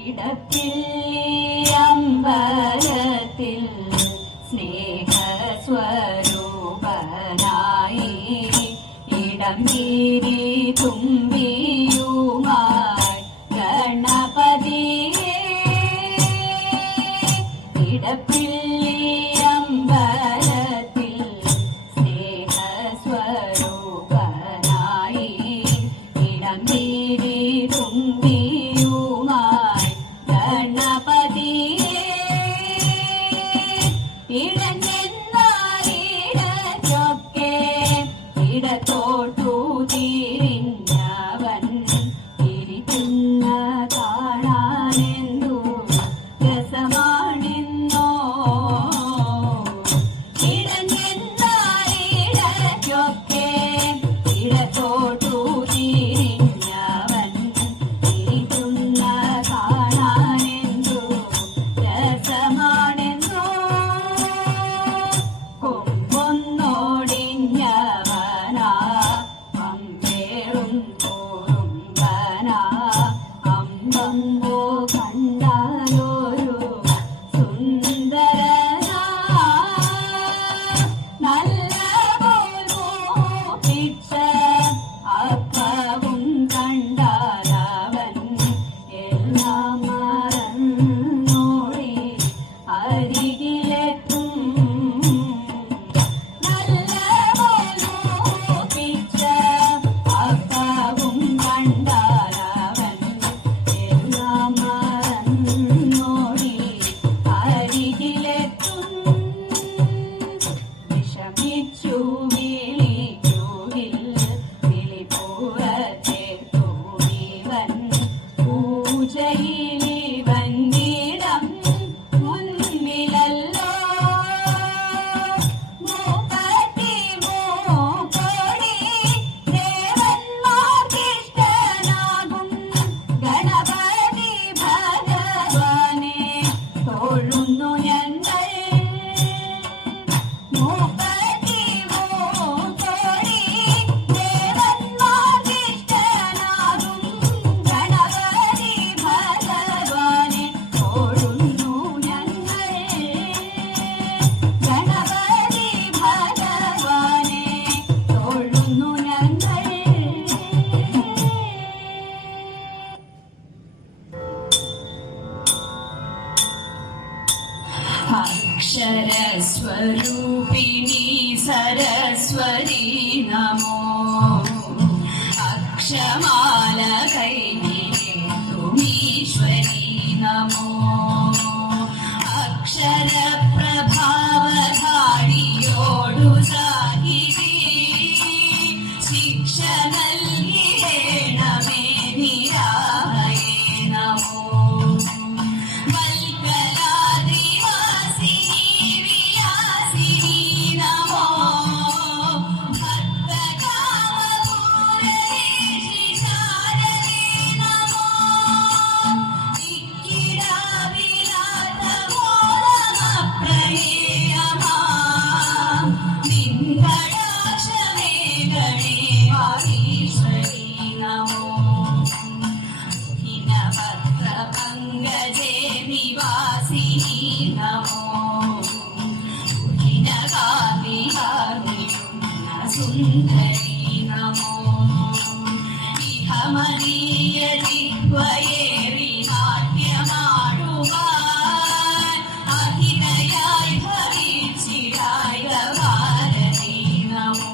ഇടപ്പിള്ളിയമ്പലത്തിൽ സ്നേഹസ്വരൂപനായി ഇടം മീരി തുമ്പിയുമായി ഗണപതിയെ ഇടപ്പിള്ളിയമ്പലത്തിൽ സ്നേഹസ്വരൂപനായി ഇടം മീരി തുമ്പിയുമായി ഗണപതിയെ ഇടഞ്ഞെന്നാലിടത്തൊക്കെ ഇടത്തോട്ടു തിരിഞ്ഞവൻ ഇരിക്കുന്ന കാണാനെന്തു രസമാണെന്നോ ഇടഞ്ഞെന്നാലിടത്തൊക്കെ ഇടത്തോട്ടു തിരിഞ്ഞവൻ ഇരിക്കുന്ന കാണാനെന്തു രസമാണെന്നോ കൊമ്പൊന്നോടിഞ്ഞവനാ അമ്പേറും തോറുമ്പനാ അമ്പമ്പോ കണ്ടാലൊരു സുന്ദരനാ നല്ല പോൽപ്പിച്ച അപ്പവും കണ്ടാലവൻ എല്ലാം മറന്നോടി അരികിലെത്തും നല്ല പോൽപ്പിച്ച അപ്പവും കണ്ടാലവൻ എല്ലാം മറന്നോടി അരികിലെത്തും വിഷമിച്ചു വിളിക്കുകിൽ വിളിപ്പുറത്തേക്കുമിവൻ പൂജയിലിവന്നിടം മുൻപിലല്ലോ മൂപ്പത്തി മൂക്കോടി ദേവന്മാർക്കിഷ്ടനാകും ഗണപതി ഭഗവാനെ തൊഴുന്നു ഞങ്ങൾ മൂപ്പത്തി മൂക്കോടി ദേവന്മാർക്കിഷ്ടനാകും ഗണപതി ഭഗവാനെ തൊഴുന്നു ഞങ്ങൾ ഗണപതി ഭഗവാനെ തൊഴുന്നു ഞങ്ങൾ അക്ഷരസ്വരൂപിണി സരസ്വതി നമോ അക്ഷമാല കൈനീശ്വരി നമോ അക്ഷരപ്രഭാവധാരിയോടു സാഹിതി ശിക്ഷ നൽകിടേണമേ നിരായേ നമോ വൽക്കലാദ്രിവാസിനി വിലാസിനി നമോ ഭക്തകാമപൂരേഷി ശാരദേ നമോ ഇക്കിടാവിലാതമോദമപ്രയേയമാം നിൻകടാക്ഷമേ ഗണേ വാഗീശ്വരി നമോ ഹിനഭദ്രപങ്കജേ നിവാസിനി നമോ ഹിനകാവിഹാരിയുന്ന സുന്ദരി നമോ ഇഹമനീയ ജിഹ്വയേറി നാട്യമാടുവാൻ അഹിതയായി ഭവിച്ചിടായ ഭാരതി നമോ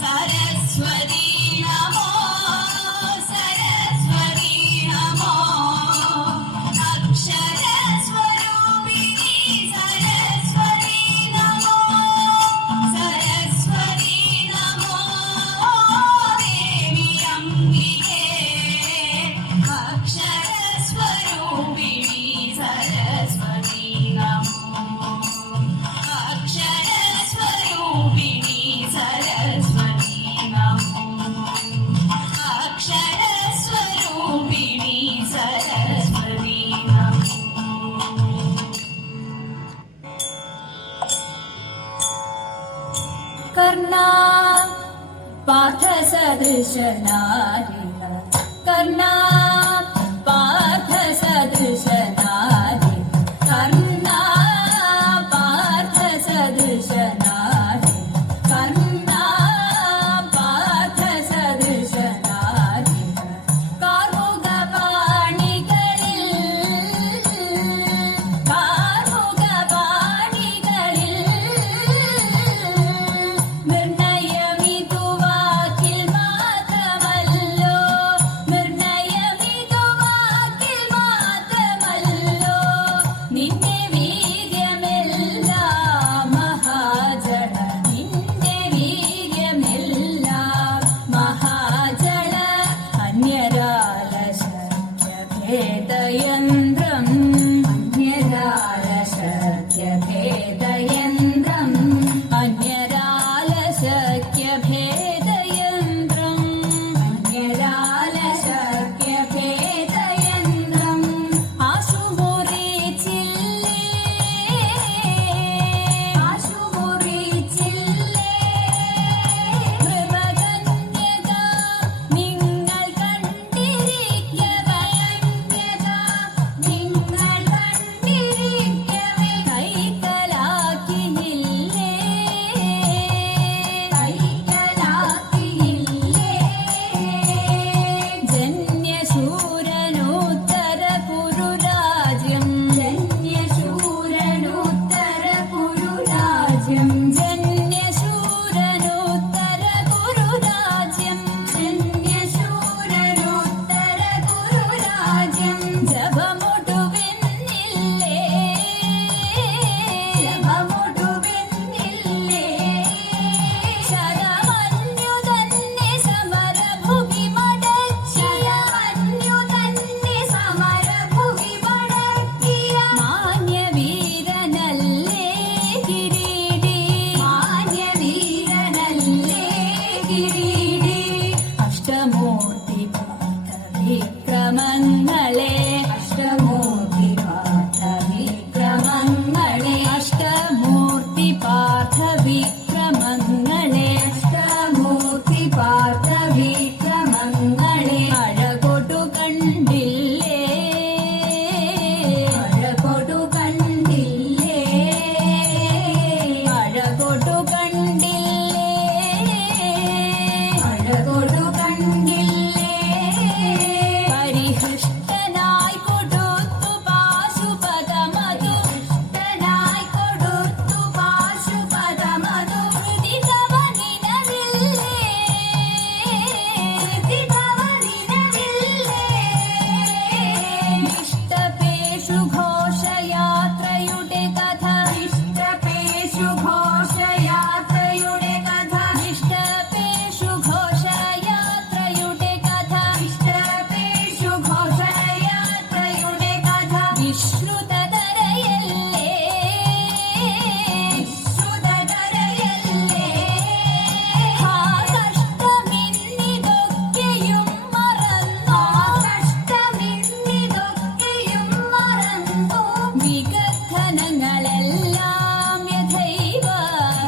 സരസ്വതി നമോ സരസ്വതി നമോ അക്ഷരസ്വരൂപിണി സരസ്വതി നമോ സരസ്വതി നമോ ദേവി അംബികേ അക്ഷരസ്വരൂപിണി സരസ്വതി നമോ അക്ഷരസ്വരൂപിണി സരസ്വതി നമോ അക്ഷരസ്വരൂപിണി സരസ്വതി നമോ കർണാ പാർത്ഥസദൃശനാരിണ കർണാ പാർത്ഥ വിക്രമങ്ങളെ അഷ്ടമൂർത്തി പാർത്ഥ വിക്രമങ്ങളെ അഷ്ടമൂർത്തി പാർത്ഥ വിക്രമങ്ങളെ അഷ്ടമൂർത്തി പാർത്ഥ വിക്രമങ്ങളെ അഴകൊടു കണ്ടില്ലേ അഴകൊടു കണ്ടില്ലേ അഴകൊടു കണ്ടില്ലേ അഴകൊടു കണ്ടില്ലേ പരിഹൃഷ്ടനായി കൊടുത്തു പാശുപതമതു ഹൃഷ്ടനായി കൊടുത്തു പാശുപതമതു ഹൃദിതവനിനവില്ലേ ഹൃദിതവനിനവില്ലേ ഇഷ്ടപേഷു ഘോഷയാത്രയുടെ കഥ ഇഷ്ടപേഷു ഘോഷയാത്രയുടെ കഥ ഇഷ്ടപേഷു ഘോഷയാത്രയുടെ കഥ ഇഷ്ടപേഷു ഘോഷയാത്രയുടെ കഥ വിശ്രുതതരയല്ലേ വിശ്രുതതരയല്ലേ ആ കഷ്ടമിന്നിതൊക്കെയും മറന്നു കഷ്ടമിന്നിതൊക്കെയും മറന്നു വിഗദ്ധനങ്ങളെല്ലാം യഥൈവ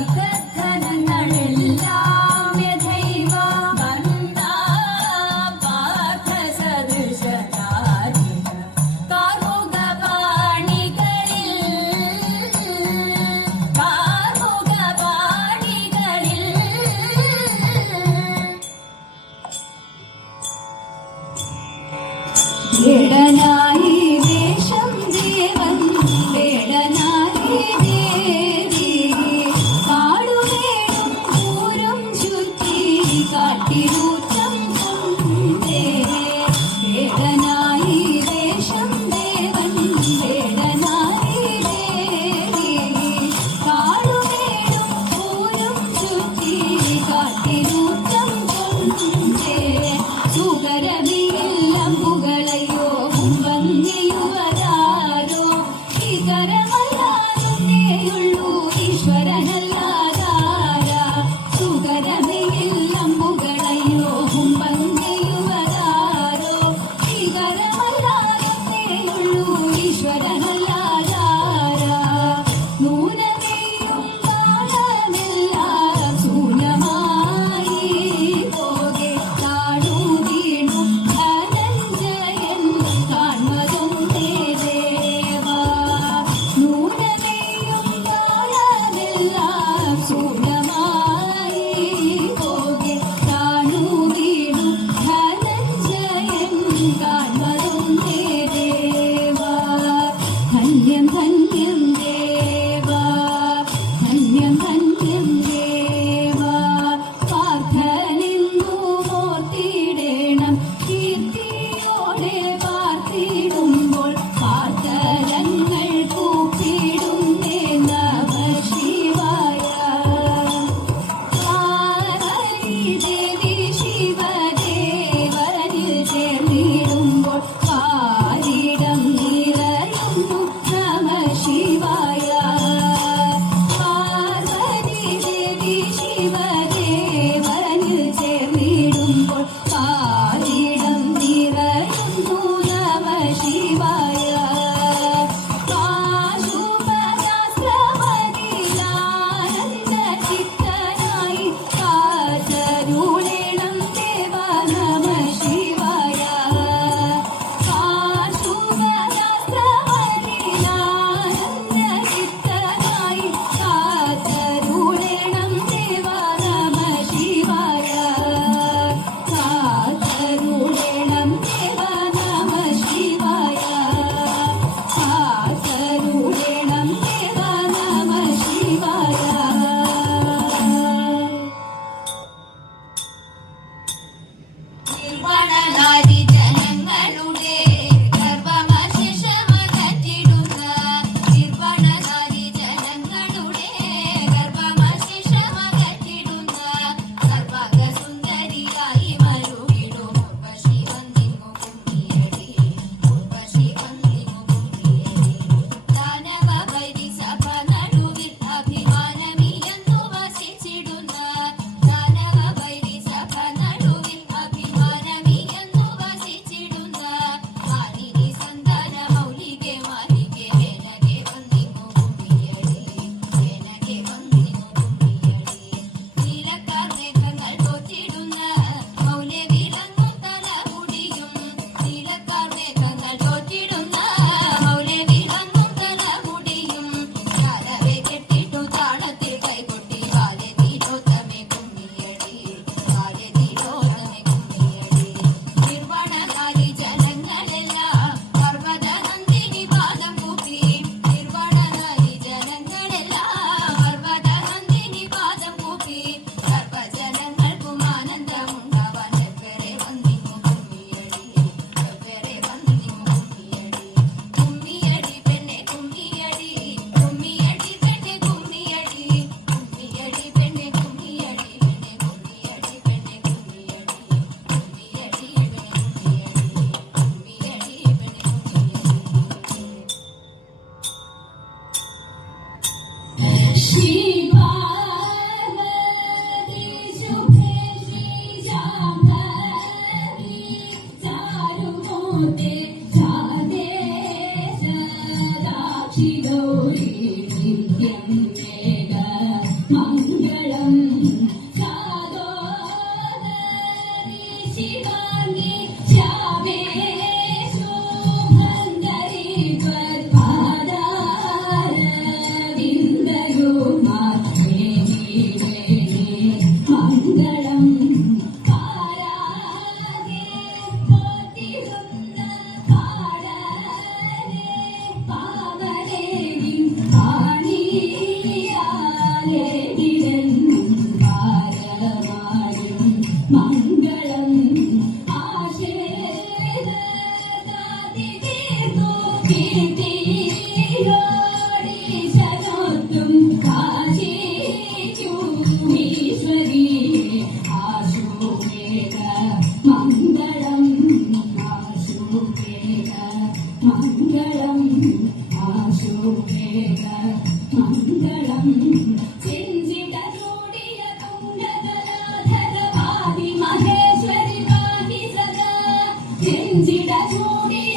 വിഗദ്ധനങ്ങളെല്ലാം യഥൈവ വന്നാ പാർത്ഥ സദൃശനാരിണ വേടനായി വേഷം ദേവൻ വേടനായി ദേവി കാടുവേടും പൂരം ചുറ്റി കാട്ടിരൂറ്റം കൊണ്ടേ വേടനായി വേഷം ദേവൻ വേടനായി ദേവി കാടുവേടും പൂരം ചുറ്റി കാട്ടിരൂറ്റം കൊണ്ടേ സുകരവില്ലമ്പുകളയോ വന്നേ സാക്ഷി ഗൗരി നിത്യം വേദ മംഗളം സാദോദരി ശിവാംഗി ശ്യാമേ ശുഭങ്കരി ത്വത്പാദാരവിന്ദയോ മാത്രേ മംഗളം പാരാഗേ പോറ്റിരുന്ന പാടരേ പാവനേവിൻ ആണിയാലേ കിരന്നും പാരമാരും മംഗളം ആശേദാതികീർത്തോ കീർത്തിയോടീശനോത്തും കാശിക്കൂ ഈശ്വരീ ആശുവേദ മംഗളം ആശുവേദ മംഗളം ആശുവേദ മംഗളം ചിഞ്ചിത ചൂടിയ തുംഗധരാധര പാതി മഹേശ്വരി പാതി സദാ ചിഞ്ചിത ചൂടിയ